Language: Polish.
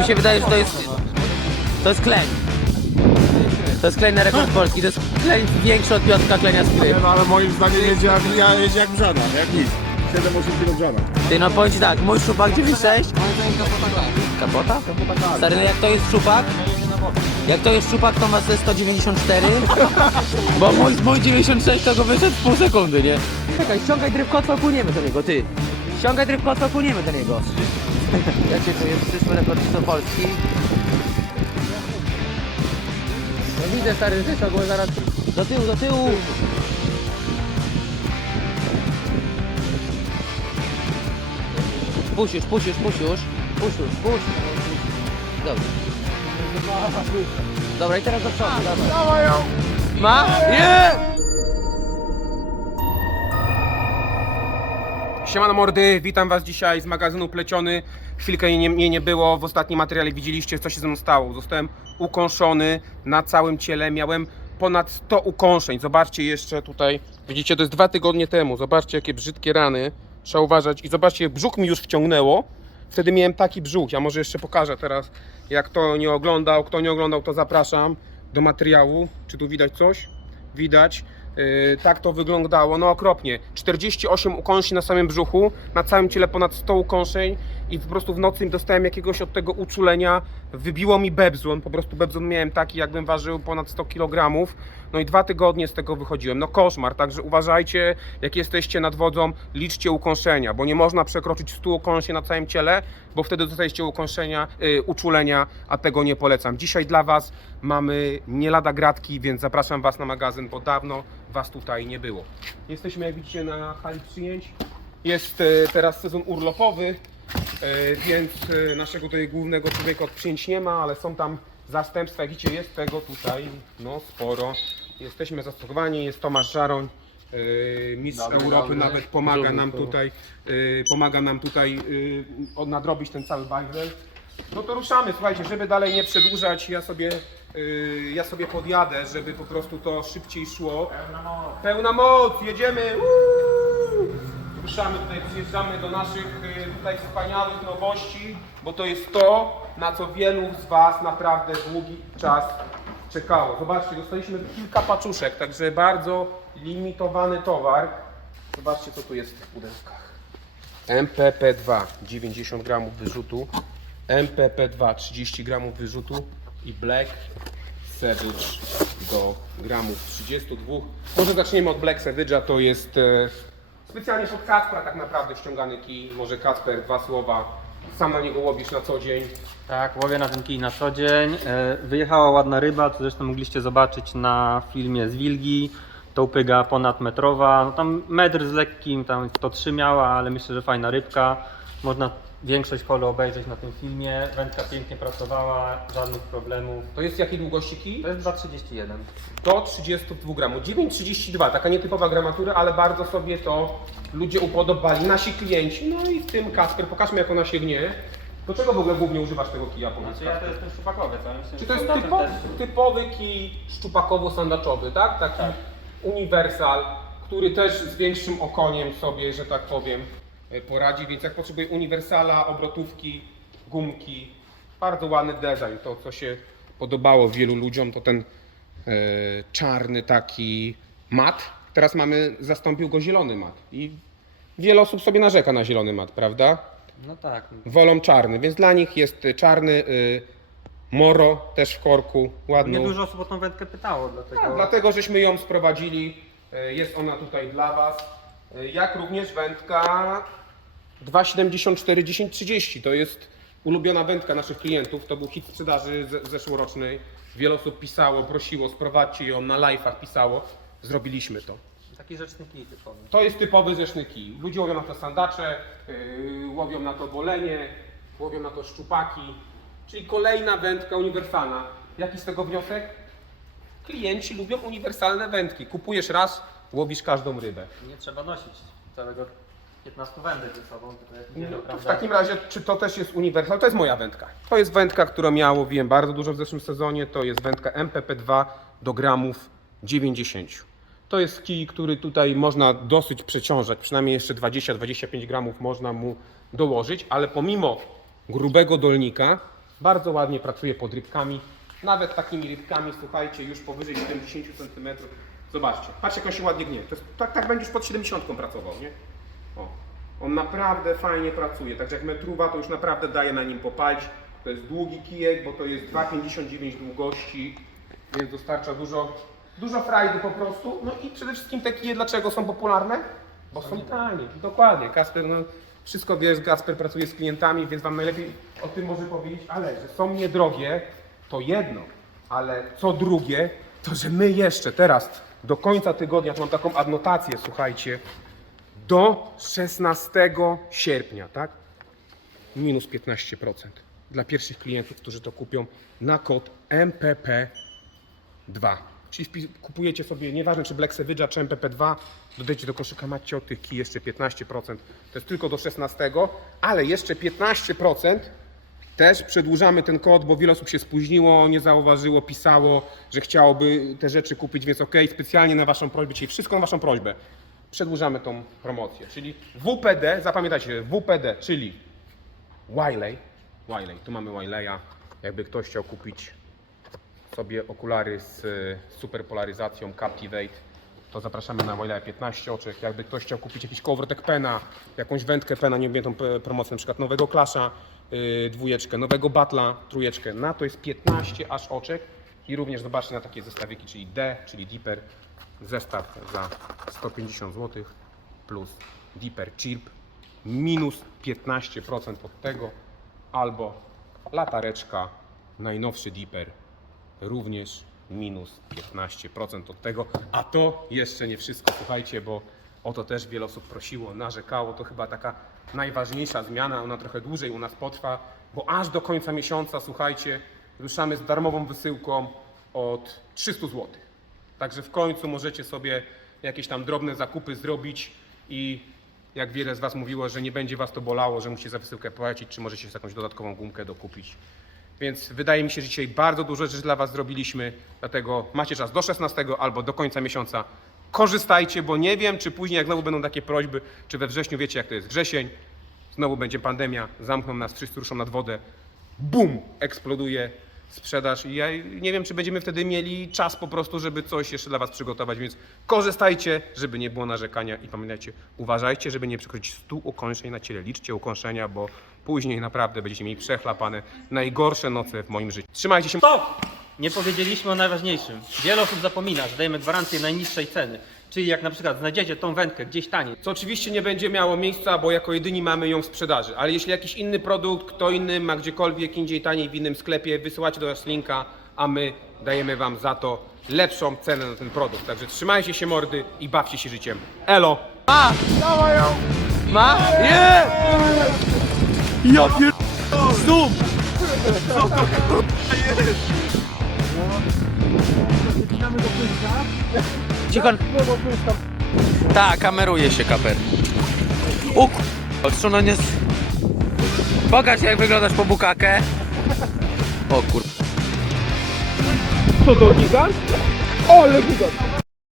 mi się wydaje, że to jest, to jest kleń. To jest kleń na rekord Polski, to jest kleń większy od Piotrka Klenia z Kryj. No, ale moim zdaniem jedzie jak, ja, jedzie jak brzana, jak nic. 7-8 kg brzana. Ty no powiem ci tak, mój szupak 9.6 Kapota? Stary, no jak to jest szupak? Jak to jest szupak, to ma ze 194 Bo mój, mój 96 to go wyszedł w pół sekundy, nie? Czekaj, ściągaj tryb kotwa, płyniemy do niego, ty Ściągaj tryb kotwa, płyniemy do niego Jak się czujesz, przyszły rekordzista Polski No widzę stary, że ciągło zaraz Do tyłu, do tyłu Puść już, puść już, puść już. Puść już, puść. Dobra. Dobra, i teraz do przodu, dawaj. Ma? Nie! Siemano mordy, witam was dzisiaj z magazynu Pleciony. Chwilkę mnie nie, mnie nie było, w ostatnim materiale widzieliście co się ze mną stało. Zostałem ukąszony na całym ciele, miałem ponad 100 ukąszeń. Zobaczcie jeszcze tutaj, widzicie to jest dwa tygodnie temu, zobaczcie jakie brzydkie rany. Trzeba uważać i zobaczcie, brzuch mi już wciągnęło. Wtedy miałem taki brzuch, ja może jeszcze pokażę teraz, jak kto nie oglądał, kto nie oglądał to zapraszam do materiału. Czy tu widać coś? Widać. Yy, tak to wyglądało, no okropnie. 48 ukąszeń na samym brzuchu, na całym ciele ponad 100 ukąszeń i po prostu w nocy dostałem jakiegoś od tego uczulenia, wybiło mi bebzon, po prostu bebzon miałem taki, jakbym ważył ponad 100 kg, no i dwa tygodnie z tego wychodziłem, no koszmar, także uważajcie, jak jesteście nad wodą, liczcie ukąszenia, bo nie można przekroczyć 100 ukąszeń na całym ciele, bo wtedy dostajecie ukąszenia, yy, uczulenia, a tego nie polecam. Dzisiaj dla Was mamy nie lada gratki, więc zapraszam Was na magazyn, bo dawno Was tutaj nie było. Jesteśmy, jak widzicie, na hali przyjęć. Jest e, teraz sezon urlopowy, e, więc e, naszego tutaj głównego człowieka od przyjęć nie ma, ale są tam zastępstwa. Jak widzicie, jest tego tutaj no, sporo. Jesteśmy zastosowani, jest Tomasz Żaroń, mistrz Europy, nawet pomaga nam tutaj, pomaga nam tutaj nadrobić ten cały bajzel. No to ruszamy, słuchajcie, żeby dalej nie przedłużać, ja sobie, ja sobie podjadę, żeby po prostu to szybciej szło. Pełna moc. Pełna moc, jedziemy. Uuu! Ruszamy tutaj, przyjeżdżamy do naszych yy, tutaj wspaniałych nowości, bo to jest to, na co wielu z Was naprawdę długi czas czekało. Zobaczcie, dostaliśmy kilka paczuszek, także bardzo limitowany towar. Zobaczcie, co tu jest w tych pudełkach. MPP2 90 gramów wyrzutu, MPP2 30 gramów wyrzutu i Black Savage do gramów 32. Może zaczniemy od Black Savage'a, to jest e, specjalnie pod Kacpra tak naprawdę ściągany kij. Może Kacper, dwa słowa. Sam na niego łowisz na co dzień. Tak, łowię na ten kij na co dzień. E, Wyjechała ładna ryba, co zresztą mogliście zobaczyć na filmie z Wilgi. To upyga ponad metrowa. No tam metr z lekkim, tam 103 miała, ale myślę, że fajna rybka. Można większość holu obejrzeć na tym filmie. Wędka pięknie pracowała, żadnych problemów. To jest jakiej długości kij? To jest 2,31. Do 32 gramów. 9,32, taka nietypowa gramatura, ale bardzo sobie to ludzie upodobali, nasi klienci. No i w tym Kasper, pokażmy jak ona się gnie. Do czego w ogóle głównie używasz tego kija? Powiedz, Znaczy ja to Kasper? jestem ale myślę, Czy to jest typo, też. typowy kij szczupakowo-sandaczowy, tak? Taki Tak. uniwersal, który też z większym okoniem sobie, że tak powiem, poradzi, więc jak potrzebuje uniwersala, obrotówki, gumki, bardzo ładny design, to co się podobało wielu ludziom, to ten e, czarny taki mat. Teraz mamy, zastąpił go zielony mat i wiele osób sobie narzeka na zielony mat, prawda? No tak. Wolą czarny, więc dla nich jest y, czarny, y, moro też w korku, ładny. Nie dużo osób o tą wędkę pytało, dlatego... Tak, dlatego żeśmy ją sprowadzili. Y, Jest ona tutaj dla Was. Y, Jak również wędka 2,74 1030. To jest ulubiona wędka naszych klientów. To był hit sprzedaży ze- zeszłorocznej. Wiele osób pisało, prosiło, sprowadźcie ją na live'ach pisało. Zrobiliśmy to. Taki rzeczny kij typowy. To jest typowy zeszny kij. Ludzie łowią na to sandacze, yy, łowią na to bolenie, łowią na to szczupaki. Czyli kolejna wędka uniwersalna. Jaki z tego wniosek? Klienci lubią uniwersalne wędki. Kupujesz raz, łowisz każdą rybę. Nie trzeba nosić całego 15 wędek ze sobą, tylko jak wiele, to w prawda? takim razie, czy to też jest uniwersal? To jest moja wędka. To jest wędka, którą ja łowiłem bardzo dużo w zeszłym sezonie. To jest wędka MPP2 do gramów 90. To jest kij, który tutaj można dosyć przeciążać, przynajmniej jeszcze 20-25 gramów można mu dołożyć, ale pomimo grubego dolnika, Bardzo ładnie pracuje pod rybkami. Nawet takimi rybkami, słuchajcie, już powyżej 70 cm. Zobaczcie, patrzcie jak on się ładnie gnie. To jest, tak, tak będzie już pod 70 pracował, nie? O. On naprawdę fajnie pracuje, także jak metruwa to już naprawdę daje na nim popalić. To jest długi kijek, bo to jest 2,59 długości, więc dostarcza dużo, dużo frajdy po prostu. No i przede wszystkim te kije dlaczego są popularne? Bo są tanie, dokładnie. Kasper, no, wszystko wiesz, Kasper pracuje z klientami, więc wam najlepiej o tym może powiedzieć, ale że są niedrogie, to jedno, ale co drugie, to że my jeszcze teraz do końca tygodnia, tu mam taką adnotację, słuchajcie, do 16 sierpnia, tak? Minus 15% dla pierwszych klientów, którzy to kupią na kod MPP2. Czyli kupujecie sobie, nieważne czy Black Savage'a czy MPP2, dodajcie do koszyka macie od tych kij jeszcze 15%. To jest tylko do 16, ale jeszcze 15% też przedłużamy ten kod, bo wiele osób się spóźniło, nie zauważyło, pisało, że chciałoby te rzeczy kupić, więc ok, specjalnie na Waszą prośbę, czyli wszystko na Waszą prośbę, przedłużamy tą promocję. Czyli WPD, zapamiętajcie, WPD, czyli Wiley, Wiley, tu mamy Wileya, jakby ktoś chciał kupić sobie okulary z y, super polaryzacją Captivate, to zapraszamy na Wileya 15 oczek. Jakby ktoś chciał kupić jakiś kołowrotek pena, jakąś wędkę pena, nie wiem, tą promocję, na przykład nowego Klasza, yy, dwójeczkę, nowego Batla, trójeczkę, na to jest 15 aż oczek i również zobaczcie na takie zestawiki, czyli D, czyli Deeper, zestaw za 150 zł plus Deeper Chirp minus 15% od tego albo latareczka, najnowszy Deeper również minus 15% od tego. A to jeszcze nie wszystko, słuchajcie, bo o to też wiele osób prosiło, narzekało. To chyba taka najważniejsza zmiana, ona trochę dłużej u nas potrwa, bo aż do końca miesiąca, słuchajcie, ruszamy z darmową wysyłką od 300 zł. Także w końcu możecie sobie jakieś tam drobne zakupy zrobić i jak wiele z Was mówiło, że nie będzie Was to bolało, że musicie za wysyłkę płacić, czy możecie sobie jakąś dodatkową gumkę dokupić. Więc wydaje mi się, że dzisiaj bardzo dużo rzeczy dla Was zrobiliśmy, dlatego macie czas do 16 albo do końca miesiąca. Korzystajcie, bo nie wiem, czy później, jak znowu będą takie prośby, czy we wrześniu, wiecie jak to jest wrzesień, znowu będzie pandemia, zamkną nas, wszyscy ruszą nad wodę, bum, eksploduje sprzedaż i ja nie wiem, czy będziemy wtedy mieli czas po prostu, żeby coś jeszcze dla Was przygotować, więc korzystajcie, żeby nie było narzekania i pamiętajcie, uważajcie, żeby nie przekroczyć 100 ukąszeń na ciele, liczcie ukąszenia, bo później naprawdę będziecie mieli przechlapane najgorsze noce w moim życiu. Trzymajcie się. Stop! Nie powiedzieliśmy o najważniejszym. Wiele osób zapomina, że dajemy gwarancję najniższej ceny. Czyli jak na przykład znajdziecie tą wędkę gdzieś taniej, Co oczywiście nie będzie miało miejsca, bo jako jedyni mamy ją w sprzedaży. Ale jeśli jakiś inny produkt, kto inny ma gdziekolwiek indziej taniej w innym sklepie, wysyłacie do nas linka, a my dajemy Wam za to lepszą cenę na ten produkt. Także trzymajcie się mordy i bawcie się życiem. Elo! Ma! Ma? Nie! Ja pier... Zoom! Cicho. Tak, kameruje się kaper. U k... Strzono nie... Pokaż jak wyglądasz po bukakę. O kur... Co to gigant? Ole gigant!